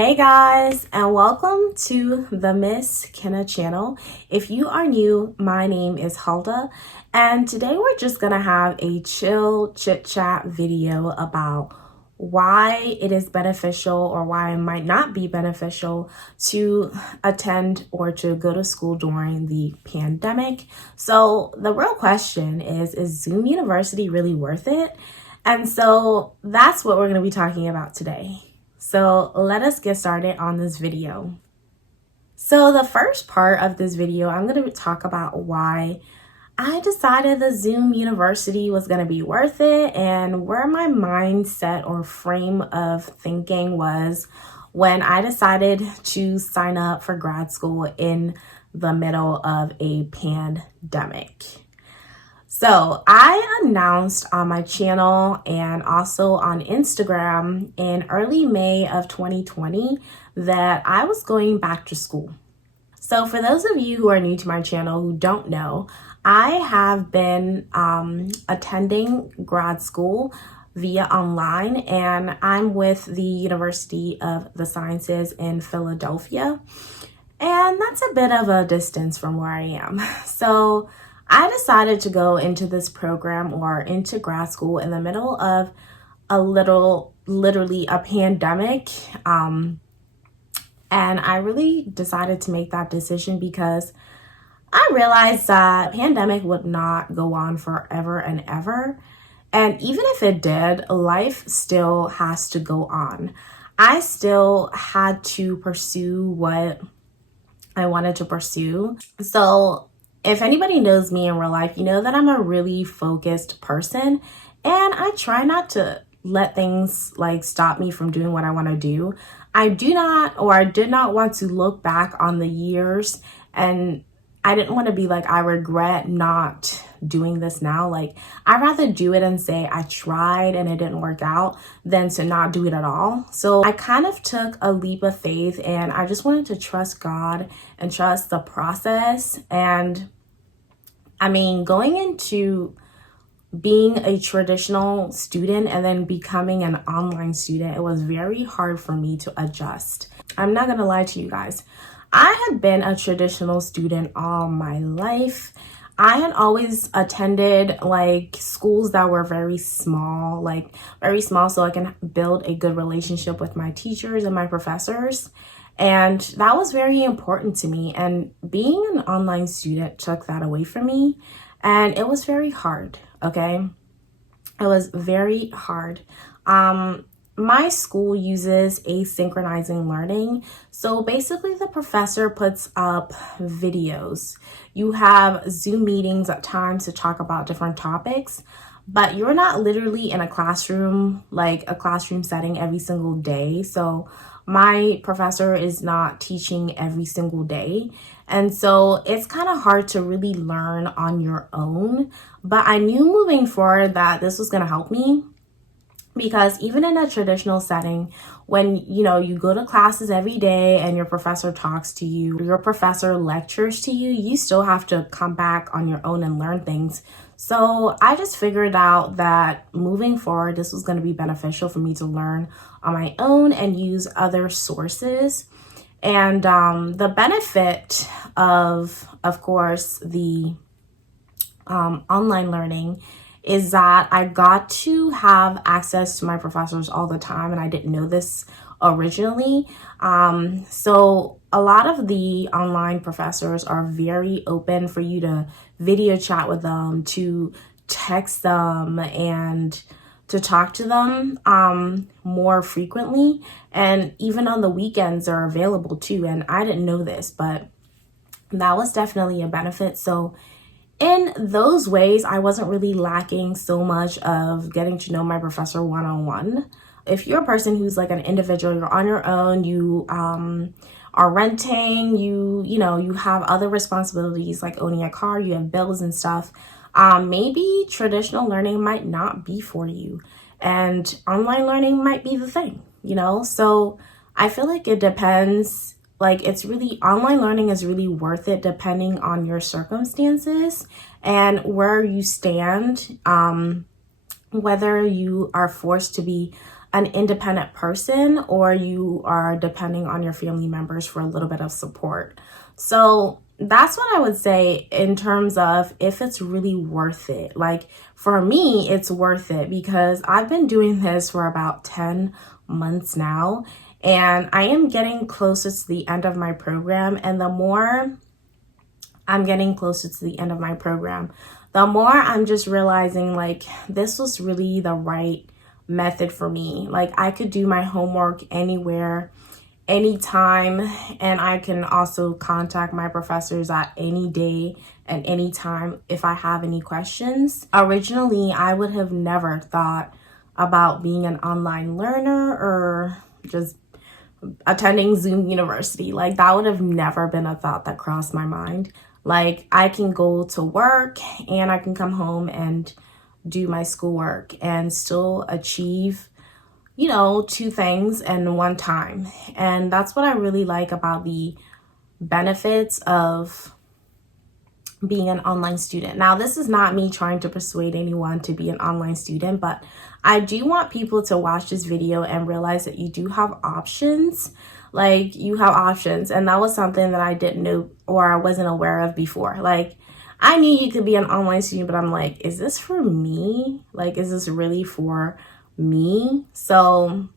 Hey guys, and welcome to the Miss Kenna channel. If you are new, my name is Hulda, and today we're just gonna have a chill chit chat video about why it is beneficial or why it might not be beneficial to attend or to go to school during the pandemic. So the real question is Zoom University really worth it? And so that's what we're going to be talking about today. So let us get started on this video. So the first part of this video, I'm going to talk about why I decided the Zoom University was going to be worth it and where my mindset or frame of thinking was when I decided to sign up for grad school in the middle of a pandemic. So I announced on my channel and also on Instagram in early May of 2020 that I was going back to school. So for those of you who are new to my channel who don't know, I have been attending grad school via online, and I'm with the University of the Sciences in Philadelphia. And that's a bit of a distance from where I am. So I decided to go into this program or into grad school in the middle of literally a pandemic. And I really decided to make that decision because I realized that pandemic would not go on forever and ever. And even if it did, life still has to go on. I still had to pursue what I wanted to pursue. So if anybody knows me in real life, you know that I'm a really focused person, and I try not to let things like stop me from doing what I want to do. I did not want to look back on the years, and I didn't want to be like, I regret not doing this now. Like, I'd rather do it and say I tried and it didn't work out than to not do it at all. So I kind of took a leap of faith, and I just wanted to trust God and trust the process. And I mean, going into being a traditional student and then becoming an online student, it was very hard for me to adjust. I'm not gonna lie to you guys. I had been a traditional student all my life. I had always attended like schools that were very small so I can build a good relationship with my teachers and my professors. And that was very important to me. And being an online student took that away from me. And it was very hard, okay? It was very hard. My school uses asynchronizing learning. So basically the professor puts up videos. You have Zoom meetings at times to talk about different topics, but you're not literally in a classroom, like a classroom setting every single day. So my professor is not teaching every single day. And so it's kind of hard to really learn on your own. But I knew moving forward that this was going to help me. Because even in a traditional setting, when you go to classes every day and your professor talks to you, your professor lectures to you, you still have to come back on your own and learn things. So I just figured out that moving forward, this was going to be beneficial for me to learn on my own and use other sources. And the benefit of course, the online learning is that I got to have access to my professors all the time, and I didn't know this originally. So a lot of the online professors are very open for you to video chat with them, to text them, and to talk to them more frequently. And even on the weekends they're available too. And I didn't know this, but that was definitely a benefit. So in those ways, I wasn't really lacking so much of getting to know my professor one-on-one. If you're a person who's like an individual, you're on your own, you are renting, you have other responsibilities like owning a car, you have bills and stuff, maybe traditional learning might not be for you, and online learning might be the thing, So I feel like it depends. Like, online learning is really worth it depending on your circumstances and where you stand, whether you are forced to be an independent person or you are depending on your family members for a little bit of support. So that's what I would say in terms of if it's really worth it. Like for me, it's worth it because I've been doing this for about 10 months now, and I am getting closer to the end of my program. And the more I'm getting closer to the end of my program, the more I'm just realizing like this was really the right method for me. Like I could do my homework anywhere, anytime, and I can also contact my professors at any day and any time if I have any questions. Originally, I would have never thought about being an online learner or just attending Zoom University. Like that would have never been a thought that crossed my mind. Like I can go to work and I can come home and do my schoolwork and still achieve, you know, two things in one time. And that's what I really like about the benefits of being an online student. Now, this is not me trying to persuade anyone to be an online student, but I do want people to watch this video and realize that you do have options. Like you have options. And that was something that I didn't know or I wasn't aware of before. Like I knew you could be an online student, but I'm like, is this for me? Like, is this really for me? So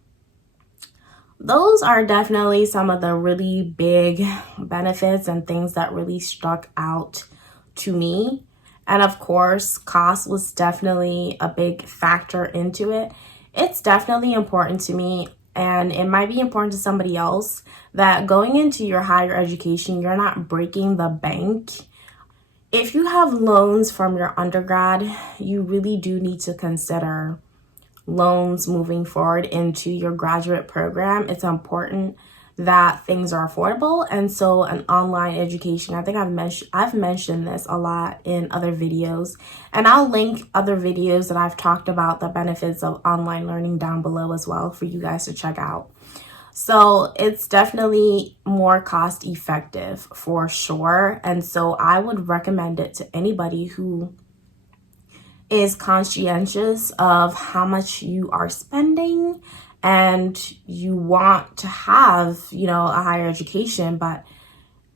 those are definitely some of the really big benefits and things that really stuck out to me. And of course, cost was definitely a big factor into it. It's definitely important to me, and it might be important to somebody else, that going into your higher education, you're not breaking the bank. If you have loans from your undergrad, you really do need to consider loans moving forward into your graduate program. It's important that things are affordable, and so an online education, I think I've mentioned this a lot in other videos, and I'll link other videos that I've talked about the benefits of online learning down below as well for you guys to check out. So it's definitely more cost effective for sure, and so I would recommend it to anybody who is conscientious of how much you are spending and you want to have, you know, a higher education, but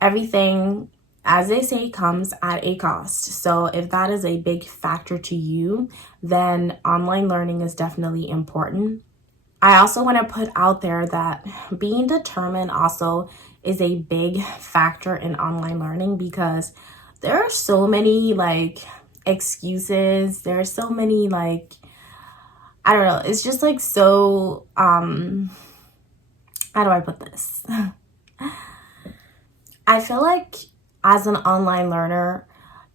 everything, as they say, comes at a cost. So if that is a big factor to you, then online learning is definitely important. I also want to put out there that being determined also is a big factor in online learning, because there are so many like excuses. There are so many like, I don't know, it's just like so, how do I put this? I feel like as an online learner,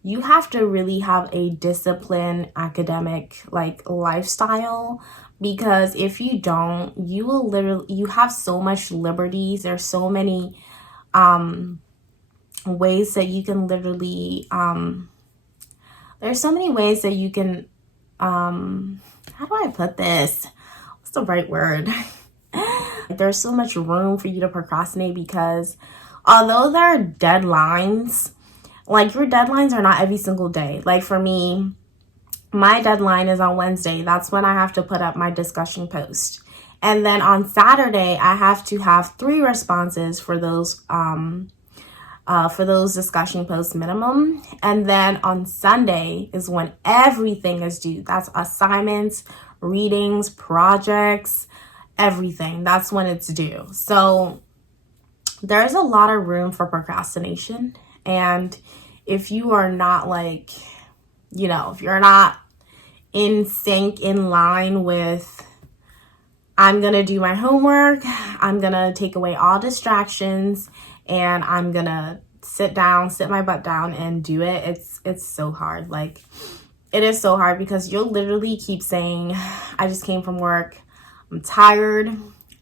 you have to really have a disciplined academic like lifestyle, because if you don't, you have so much liberties. There's so many ways that you can literally, there's so many ways that you can, how do I put this? What's the right word? There's so much room for you to procrastinate, because although there are deadlines, like your deadlines are not every single day. Like for me, my deadline is on Wednesday. That's when I have to put up my discussion post. And then on Saturday, I have to have 3 responses for those discussion posts minimum. And then on Sunday is when everything is due. That's assignments, readings, projects, everything. That's when it's due. So there's a lot of room for procrastination. And if you are not like, you know, if you're not in sync, in line with, I'm going to do my homework, I'm going to take away all distractions, and I'm going to sit my butt down and do it. It's so hard. Like it is so hard, because you'll literally keep saying, I just came from work, I'm tired,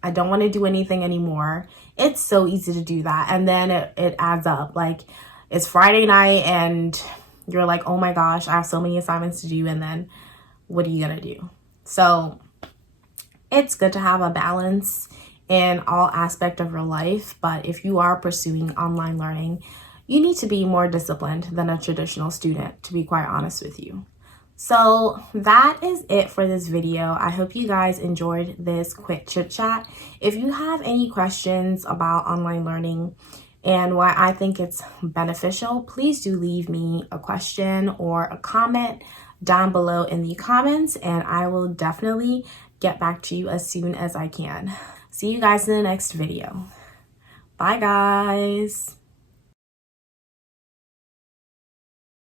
I don't want to do anything anymore. It's so easy to do that. And then it adds up. Like it's Friday night and you're like, oh my gosh, I have so many assignments to do. And then what are you going to do? So it's good to have a balance in all aspects of your life. But if you are pursuing online learning, you need to be more disciplined than a traditional student, to be quite honest with you. So that is it for this video. I hope you guys enjoyed this quick chit chat. If you have any questions about online learning and why I think it's beneficial, please do leave me a question or a comment down below in the comments, and I will definitely get back to you as soon as I can. See you guys in the next video. Bye guys.